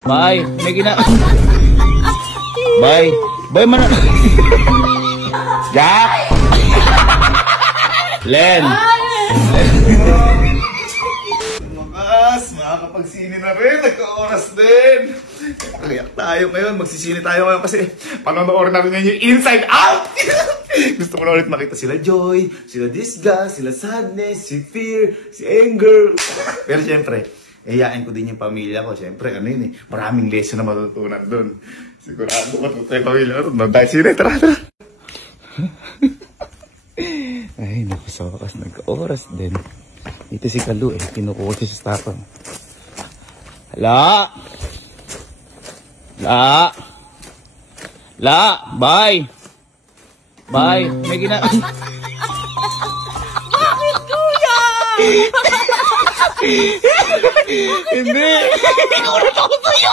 Bye, may Bye. Bye man. Jack. Len. Makas, makakapagsini na rin. Nagka-oras din. Kaya tayo ngayon. Magsisini tayo ngayon kasi panonood natin ngayon yung Inside Out. Gusto ko na ulit makita sila Joy, sila Disgust, sila Sadness, si Fear, si Anger. Pero syempre, iyain ko din yung pamilya ko. Syempre, ano yun eh, maraming lesson na matutunan dun. Sigurado matutunan yung pamilya ko. Magdahil sila, tara. Ay, naku, sa wakas, nagka-oras din. Dito si Kalu eh, kinukuha siya sa tapang. La! Bye! Bye! May Bakit, kuya? Hindi! Inulit ako sa'yo!